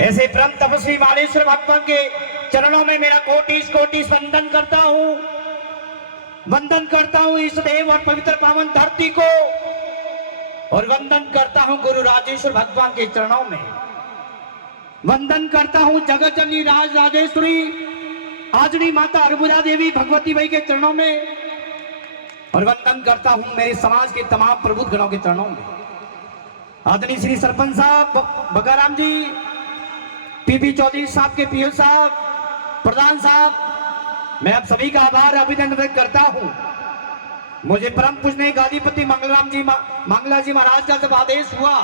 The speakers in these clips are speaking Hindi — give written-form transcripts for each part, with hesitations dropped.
ऐसे परम तपस्वी मालेश्वर भगवान के चरणों में मेरा कोटिस कोटिस वंदन करता हूँ इस देव और पवित्र पावन धरती को, और वंदन करता हूँ गुरु राजेश्वर भगवान के चरणों में, वंदन करता हूँ जगत जननी राज राजेश्वरी आजड़ी माता अर्बुदा देवी भगवती भाई के चरणों में, और वंदन करता हूँ मेरे समाज के तमाम प्रबुद्ध गणों के चरणों में। आदरणीय श्री सरपंच साहब बगाराम जी, पीपी चौधरी साहब के पीएल साहब, प्रधान साहब, मैं आप सभी का आभार अभिनंदन व्यक्त करता हूं। मुझे परम पूजनीय गादीपति मंगला जी महाराज का जब आदेश हुआ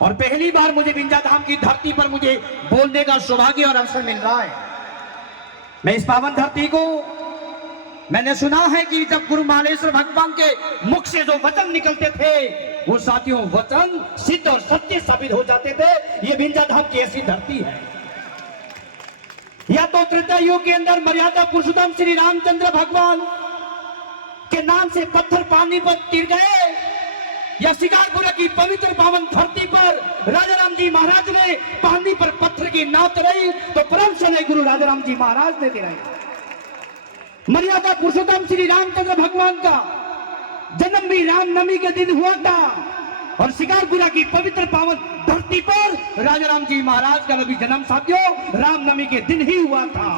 और पहली बार मुझे विंध्या धाम की धरती पर मुझे बोलने का सौभाग्य और अवसर मिल रहा है, मैं इस पावन धरती को, मैंने सुना है कि जब गुरु मालेश्वर भगवान के मुख से जो वचन निकलते थे वो साथियों वचन सिद्ध और सत्य साबित हो जाते थे। ये विंध्या धाम की ऐसी धरती है। या तो त्रेता युग के अंदर मर्यादा पुरुषोत्तम श्री रामचंद्र भगवान के नाम से पत्थर पानी पर तिर गए, या शिकारपुरा की पवित्र पावन धरती पर राजा राम जी महाराज ने पानी पर पत्थर की नाव तैराई, तो परम समय गुरु राजा राम जी महाराज ने तैराई। मर्यादा पुरुषोत्तम श्री रामचंद्र भगवान का जन्म भी रामनवमी के दिन हुआ था, और शिकारपुरा की पवित्र पावन धरती पर राजा राम जी महाराज का भी जन्म साथियों रामनवमी के दिन ही हुआ था।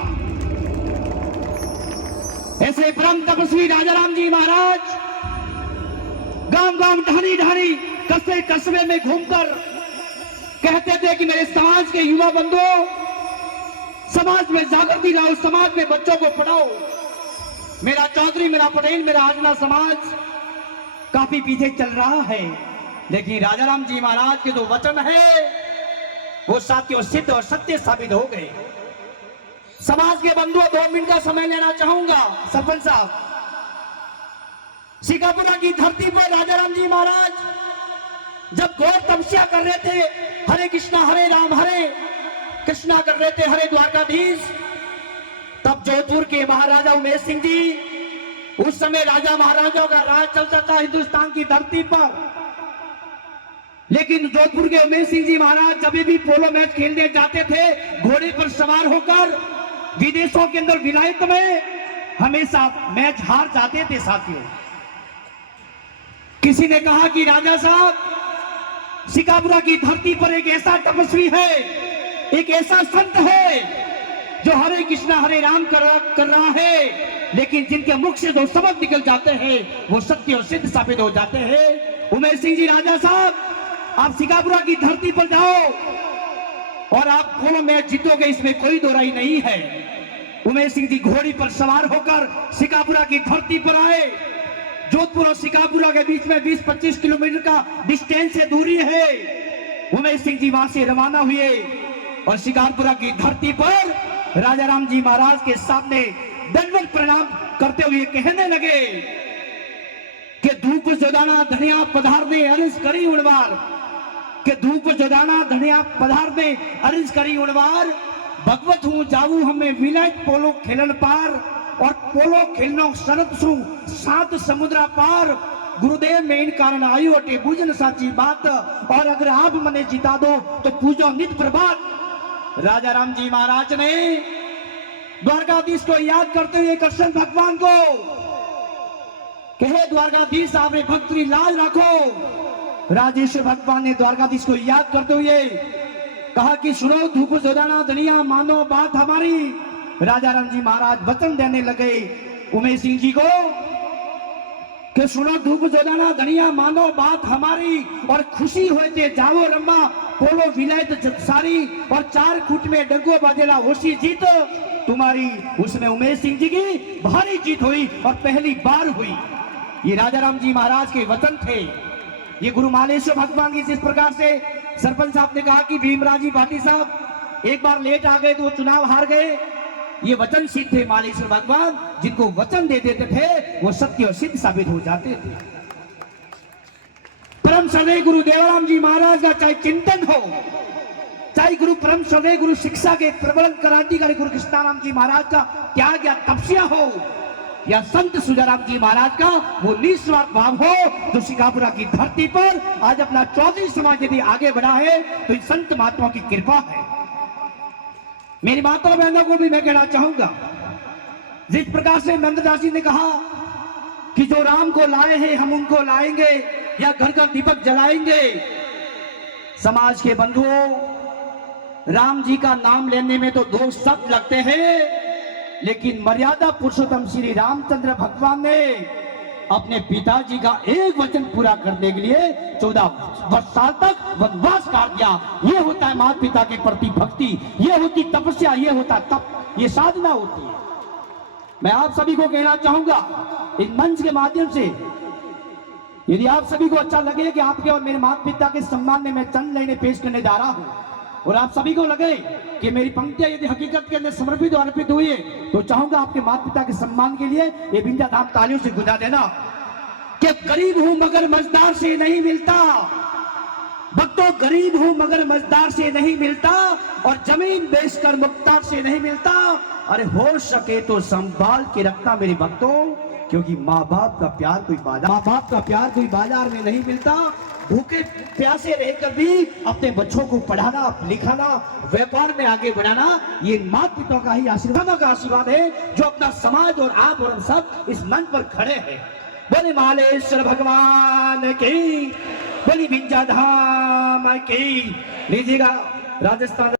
ऐसे परम तपस्वी राजा राम जी महाराज गांव गांव ढानी ढानी कस्बे कस्बे में घूमकर कहते थे कि मेरे समाज के युवा बंधुओं, समाज में जागृति लाओ, समाज में बच्चों को पढ़ाओ। मेरा चौधरी, मेरा पटेल, मेरा आजना समाज काफी पीछे चल रहा है, लेकिन राजा राम जी महाराज के जो वचन है वो साथियों सिद्ध और सत्य साबित हो गए। समाज के बंधुओं 2 मिनट का समय लेना चाहूंगा। सरपंच साहब, शिकारपुरा की धरती पर राजा राम जी महाराज जब घोर तपस्या कर रहे थे, हरे कृष्णा हरे राम हरे कृष्णा कर रहे थे, हरे द्वारकाधीश, तब जोधपुर के महाराजा उमेश सिंह जी, उस समय राजा महाराजाओं का राज चलता था हिंदुस्तान की धरती पर, लेकिन जोधपुर के उमेश सिंह जी महाराज जब भी पोलो मैच खेलने जाते थे घोड़े पर सवार होकर विदेशों के अंदर विलायत में, हमेशा मैच हार जाते थे साथियों। किसी ने कहा कि राजा साहब शिकारपुरा की धरती पर एक ऐसा तपस्वी है, एक ऐसा संत है जो हरे कृष्णा हरे राम कर रहा है, लेकिन जिनके मुख से जो शब्द निकल जाते हैं वो सत्य और सिद्ध साबित हो जाते हैं। उमेश सिंह जी राजा साहब, आप शिकारपुरा की धरती पर जाओ और आप पोलो मैच जीतोगे, इसमें कोई दो राय नहीं है। उमेश सिंह जी घोड़ी पर सवार होकर शिकारपुरा की धरती पर आए। जोधपुर और शिकारपुरा के बीच में 20-25 किलोमीटर का डिस्टेंस से दूरी है। उमेश सिंह जी वहां से रवाना हुए और शिकारपुरा की धरती पर राजा राम जी महाराज के सामने दंडवत प्रणाम करते हुए कहने लगे कि धूप जोदाना धनिया पधार दे अर्ज करी उड़वार, कि धूप जोदाना धनिया पधार दे अर्ज करी उड़वार, भगवत हूं जाऊ हमें विलायत पोलो खेलन पार, और पोलो खेलनो शरत सु सात समुद्रा पार, गुरुदेव में इन कारण आयु अटे पूजन साची बात, और अगर आप मने जिता दो तो पूजो नित प्रभात। राजा राम जी महाराज ने द्वारकाधीश को याद करते हुए कृष्ण भगवान को कहे, द्वारकाधीश आपने भक्ति लाज रखो। राजेश्वर भगवान ने द्वारकाधीश को याद करते हुए कहा कि सुनो धूप जोदाना धनिया मानो बात हमारी। राजा राम जी महाराज वचन देने लगे उमेश सिंह जी को कि सुनो धूप जोदाना धनिया मानो बात हमारी, और खुशी होते जाओ रम्मा पोलो विलायत सारी, और 4 फुट में डंगो बाजेला होशी जीत तुम्हारी। उसमें उमेश सिंह जी की भारी जीत हुई और पहली बार हुई। ये राजा राम जी महाराज के वचन थे। ये गुरु मालेश्वर भगवान की जिस प्रकार से सरपंच साहब ने कहा कि भीमराव जी भाटी साहब एक बार लेट आ गए तो चुनाव हार गए, ये वचन सिद्ध थे मालेश्वर भगवान, जिनको वचन दे देते थे वो सत्य और सिद्ध साबित हो जाते थे। परम श्रद्धेय गुरु देवराम जी महाराज का चाहे चिंतन हो, चाहे गुरु परम श्रद्धेय गुरु शिक्षा के प्रबल क्रांतिकारी गुरु कृष्णाराम जी महाराज का त्याग या तपस्या हो, या संत सुजाराम जी महाराज का वो निस्वार्थ भाव हो, जो शिकापुरा की धरती पर आज अपना चौधरी समाज यदि आगे बढ़ा है तो इस संत महात्मा की कृपा है। मेरी माता बहनों को भी मैं कहना चाहूंगा, जिस प्रकार से नंददास जी ने कहा कि जो राम को लाए हैं हम उनको लाएंगे या घर घर दीपक जलाएंगे। समाज के बंधुओं, राम जी का नाम लेने में तो 2 शब्द लगते हैं, लेकिन मर्यादा पुरुषोत्तम श्री रामचंद्र भगवान ने अपने पिताजी का एक वचन पूरा करने के लिए 14 साल तक वनवास काट दिया। ये होता है माता पिता के प्रति भक्ति, ये होती तपस्या, ये होता तप, ये साधना होती है। मैं आप सभी को कहना चाहूंगा इस मंच के माध्यम से, यदि आप सभी को अच्छा लगे कि आपके और मेरे माता पिता के सम्मान में मैं चंद लाइनें पेश करने जा रहा हूं, और आप सभी को लगे कि मेरी पंक्तियां यदि हकीकत के अंदर समर्पित और अर्पित हुई है, तो चाहूंगा आपके माता पिता के सम्मान के लिए ये बिंजा धाम तालियों से गुजा देना कि गरीब हूं मगर मजदार से नहीं मिलता, भक्तों गरीब हूं मगर मजदार से नहीं मिलता, और जमीन बेचकर मुख्तार से नहीं मिलता। अरे हो सके तो संभाल के रखना मेरे भक्तों, क्योंकि माँ बाप का प्यार कोई बाजार में नहीं मिलता। भूखे प्यासे रहकर भी अपने बच्चों को पढ़ाना, लिखाना, व्यापार में आगे बढ़ाना, ये माता पिता का ही आशीर्वाद है, जो अपना समाज और आप और हम सब इस मंच पर खड़े हैं। बोले मालेश्वर भगवान की, बोली विंध्या धाम की। लीजिएगा राजस्थान